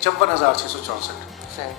54,664।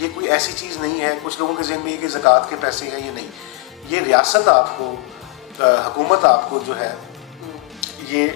یہ کوئی ایسی چیز نہیں ہے. کچھ لوگوں کے ذہن میں یہ کہ زکوٰۃ کے پیسے ہیں، یہ نہیں. یہ ریاست آپ کو، حکومت آپ کو جو ہے یہ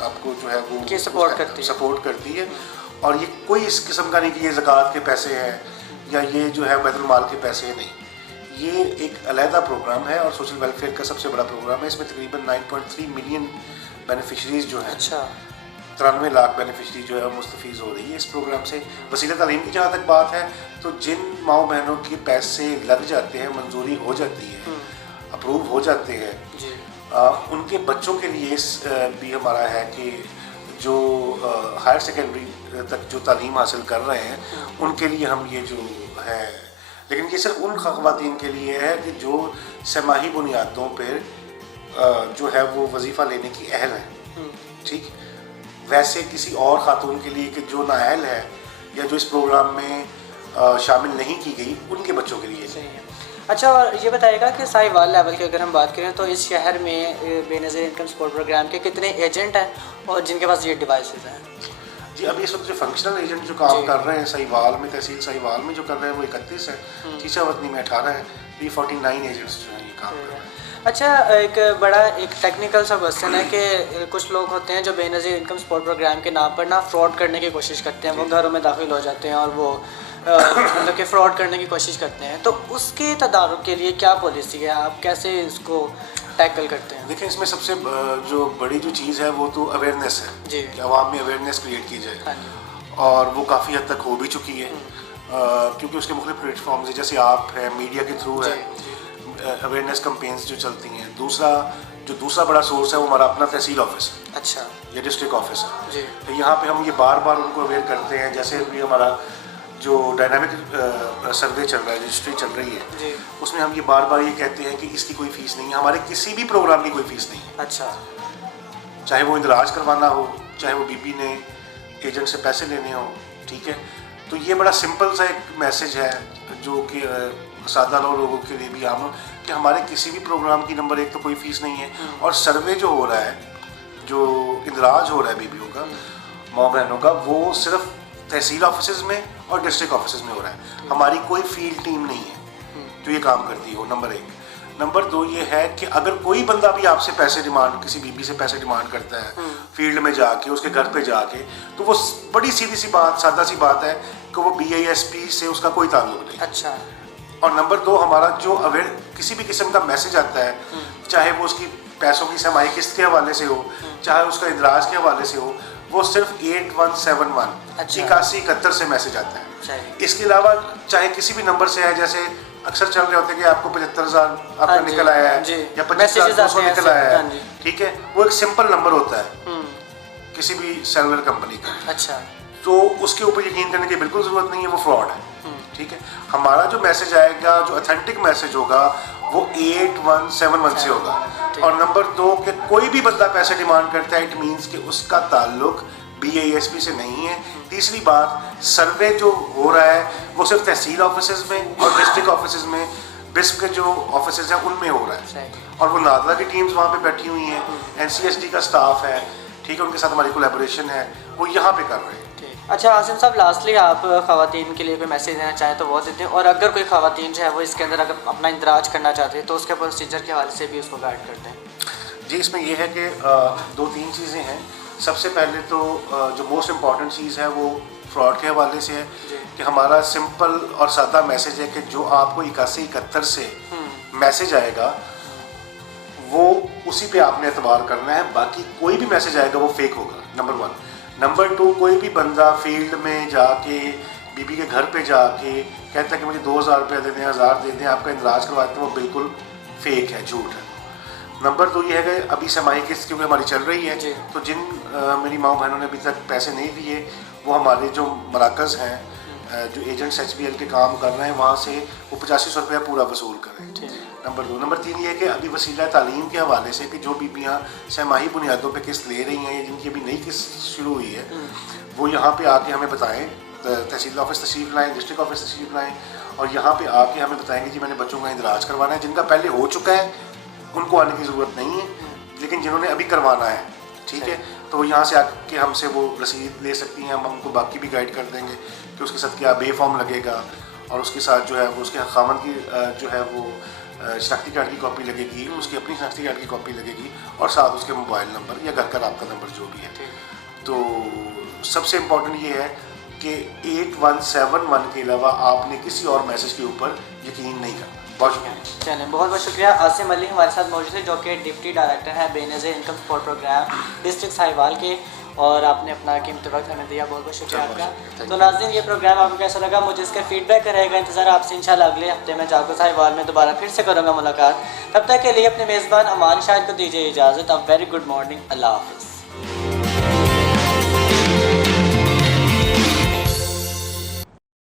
آپ کو جو ہے وہ سپورٹ کرتی ہے. اور یہ کوئی اس قسم کا نہیں کہ یہ زکوٰۃ کے پیسے ہیں یا یہ جو ہے بیت المال کے پیسے ہیں، نہیں. یہ ایک علیحدہ پروگرام ہے اور سوشل ویلفیئر کا سب سے بڑا پروگرام ہے. اس میں تقریباً 9.3 ملین بینیفیشریز جو ہیں، 93 لاکھ بینیفیشری جو ہے مستفیض ہو رہی ہے اس پروگرام سے. وسیلہ تعلیم کی جہاں تک بات ہے تو جن ماؤں بہنوں کے پیسے لگ جاتے ہیں، منظوری ہو جاتی ہے، اپروو ہو جاتے ہیں، ان کے بچوں کے لیے بھی ہمارا ہے کہ جو ہائر سیکنڈری تک جو تعلیم حاصل کر رہے ہیں ان کے لیے ہم یہ جو ہے، لیکن یہ صرف ان خواتین کے لیے ہے کہ جو سہ ماہی بنیادوں پہ جو ہے وہ وظیفہ لینے کی اہل ہیں. ٹھیک، ویسے کسی اور خاتون کے لیے کہ جو نااہل ہے یا جو اس پروگرام میں شامل نہیں کی گئی، ان کے بچوں کے لیے. اچھا، اور یہ بتائے گا کہ ساہیوال لیول کی اگر ہم بات کریں تو اس شہر میں بے نظیر انکم سپورٹ پروگرام کے کتنے ایجنٹ ہیں اور جن کے پاس یہ ڈیوائسز ہیں؟ جی، ابھی اس وقت جو فنکشنل ایجنٹ جو کام کر رہے ہیں ساہیوال میں، تحصیل ساہیوال میں جو کر رہے ہیں وہ 31 ہیں، چیچا وطنی میں 18 ہیں. یہ 49 ایجنٹس جو ہیں یہ کام کر رہے ہیں. اچھا، ایک ٹیکنیکل سا کوسچن ہے کہ کچھ لوگ ہوتے ہیں جو بے نظیر انکم سپورٹ پروگرام کے نام پر نا فراڈ کرنے کی کوشش کرتے ہیں. وہ گھروں میں داخل ہو جاتے ہیں اور وہ مطلب کہ فراڈ کرنے کی کوشش کرتے ہیں. تو اس کے تدارک کے لیے کیا پالیسی ہے؟ آپ کیسے اس کو ٹیکل کرتے ہیں؟ دیکھیں، اس میں سب سے جو بڑی جو چیز ہے وہ تو اویئرنیس ہے. جی، کہ عوام میں اویئرنیس کریٹ کی جائے. اور وہ کافی حد تک ہو بھی چکی ہے کیونکہ اس کے مختلف پلیٹ فارمز ہیں، جیسے آپ ہے، میڈیا کے تھرو ہے اویئرنیس کمپینز جو چلتی ہیں. دوسرا بڑا سورس ہے وہ ہمارا اپنا تحصیل آفس ہے. اچھا، یہ ڈسٹرکٹ آفس ہے. جی، تو یہاں پہ ہم یہ بار بار ان کو اویئر کرتے ہیں. جیسے بھی ہمارا جو ڈائنامک سروے چل رہا ہے، رجسٹری چل رہی ہے، جی، اس میں ہم یہ بار بار یہ کہتے ہیں کہ اس کی کوئی فیس نہیں ہے. ہمارے کسی بھی پروگرام کی کوئی فیس نہیں ہے. اچھا، چاہے وہ اندراج کروانا ہو، چاہے وہ بی بی نے ایجنٹ سے پیسے لینے ہوں. ٹھیک ہے، تو یہ بڑا سمپل سا ایک میسج ہے جو کہ سادہ لوگوں کے لیے بھی عام ہو کہ ہمارے کسی بھی پروگرام کی نمبر 1 تو کوئی فیس نہیں ہے. اور سروے جو ہو رہا ہے، جو اندراج ہو رہا ہے بیویوں کا، ماں بہنوں کا، وہ صرف تحصیل آفیسز میں اور ڈسٹرکٹ آفیسز میں ہو رہا ہے. ہماری کوئی فیلڈ ٹیم نہیں ہے جو یہ کام کرتی ہو، نمبر 1. نمبر 2 یہ ہے کہ اگر کوئی بندہ بھی آپ سے پیسے ڈیمانڈ، کسی بی بی سے پیسے ڈیمانڈ کرتا ہے فیلڈ میں جا کے، اس کے گھر پہ جا کے، تو وہ بڑی سیدھی سی بات، سادہ سی بات ہے کہ وہ BISP سے اس کا کوئی تعلق نہیں. اچھا. اور نمبر 2 ہمارا جو کسی بھی قسم کا میسج آتا ہے، چاہے وہ اس کی پیسوں کی سہ ماہی قسط کے حوالے سے ہو، چاہے اس کا اندراج کے حوالے سے ہو، وہ صرف 8171 8171 سے میسج آتا ہے. اس کے علاوہ چاہے کسی بھی نمبر سے ہے، جیسے اکثر چل رہے ہوتے ہیں کہ آپ کو 75,000 آپ کا نکل آیا ہے یا 25,200 نکل آیا ہے. ٹھیک ہے، وہ ایک سمپل نمبر ہوتا ہے کسی بھی سیلولر کمپنی کا. اچھا، تو اس کے اوپر یقین کرنے کی بالکل ضرورت نہیں ہے، وہ فراڈ ہے. ٹھیک ہے، ہمارا جو میسج آئے گا، جو اتھینٹک میسج ہوگا، وہ 8171 سے ہوگا. اور نمبر 2 کہ کوئی بھی بندہ پیسے ڈیمانڈ کرتا ہے، اٹ مینس کہ اس کا تعلق BISP سے نہیں ہے. تیسری بات، سروے جو ہو رہا ہے وہ صرف تحصیل آفیسز میں اور ڈسٹرکٹ آفیسز میں، BISP کے جو آفیسز ہیں ان میں ہو رہا ہے. اور وہ نادرا کی ٹیمز وہاں پہ بیٹھی ہوئی ہیں، NCSD کا سٹاف ہے، ٹھیک ہے، ان کے ساتھ ہماری کولیبوریشن ہے، وہ یہاں پہ کر رہے ہیں. اچھا عاصم صاحب، لاسٹلی آپ خواتین کے لیے کوئی میسیج دینا چاہیں تو وہ دیتے ہیں، اور اگر کوئی خواتین جو ہے وہ اس کے اندر اگر اپنا اندراج کرنا چاہتے ہیں تو اس کے پروسیجر کے حوالے سے بھی اس کو گائیڈ کرتے ہیں؟ جی، اس میں یہ ہے کہ 2-3 چیزیں ہیں. سب سے پہلے تو جو موسٹ امپورٹنٹ چیز ہے وہ فراڈ کے حوالے سے ہے کہ ہمارا سمپل اور سادہ میسج ہے کہ جو آپ کو 8171 سے میسج آئے گا وہ اسی پہ آپ نے اعتبار کرنا ہے. باقی کوئی بھی میسج آئے گا وہ فیک ہوگا، نمبر 1. نمبر 2، کوئی بھی بندہ فیلڈ میں جا کے بی بی کے گھر پہ جا کے کہتا ہے کہ مجھے 2,000 روپیہ دے دیں، 1,000 دے دیں، آپ کا اندراج کروا دیتے ہیں، وہ بالکل فیک ہے، جھوٹ ہے. نمبر 2 یہ ہے کہ ابھی سہ ماہی قسط کیونکہ ہماری چل رہی ہے، تو جن میری ماؤں بہنوں نے ابھی تک پیسے نہیں دیے، وہ ہمارے جو مراکز ہیں، جو ایجنٹس HBL کے کام کر رہے ہیں، وہاں سے وہ 8500 روپیہ پورا وصول کریں. نمبر 2. نمبر 3 یہ ہے کہ ابھی وسیلہ تعلیم کے حوالے سے کہ جو بیبیاں سہ ماہی بنیادوں پہ قسط لے رہی ہیں یا جن کی ابھی نئی قسط شروع ہوئی ہے، وہ یہاں پہ آ کے ہمیں بتائیں. تحصیل آفس تشریف لائیں، ڈسٹرکٹ آفس تشریف لائیں، اور یہاں پہ آ کے ہمیں بتائیں گے جی میں نے بچوں کا اندراج کروانا ہے. جن کا پہلے ہو چکا ہے ان کو آنے کی ضرورت نہیں ہے، لیکن جنہوں نے ابھی کروانا ہے، ٹھیک ہے، تو وہ یہاں سے آ کے ہم سے وہ رسید لے سکتی ہیں. ہم ان کو باقی بھی گائیڈ کر دیں گے کہ اس کے ساتھ کیا بے فارم لگے گا, اور اس کے ساتھ جو ہے وہ اس کے خامن کی جو ہے وہ شناختی کارڈ کی کاپی لگے گی, اس کی اپنی شناختی کارڈ کی کاپی لگے گی, اور ساتھ اس کے موبائل نمبر یا گھر کا رابطہ نمبر جو بھی ہے. تو سب سے امپورٹنٹ یہ ہے کہ 8171 کے علاوہ آپ نے کسی اور میسج کے اوپر یقین نہیں کرنا. بہت شکریہ. چلیں, بہت بہت شکریہ. عاصم علی ہمارے ساتھ موجود ہے جو کہ ڈپٹی ڈائریکٹر ہیں Benazir income support programme district Sahiwal کے, اور آپ نے اپنا قیمتی وقت ہمیں دیا. بہت بہت شکریہ آپ کا. تو ناظرین, یہ پروگرام آپ کو کیسا لگا, مجھے اس کا فیڈ بیک رہے گا. انتظار آپ سے انشاءاللہ اگلے ہفتے میں جاگو ساہیوال میں دوبارہ پھر سے کروں گا ملاقات. تب تک کے لیے اپنے میزبان امان شاہد کو دیجیے اجازت. اب ویری گڈ مارننگ. اللہ حافظ.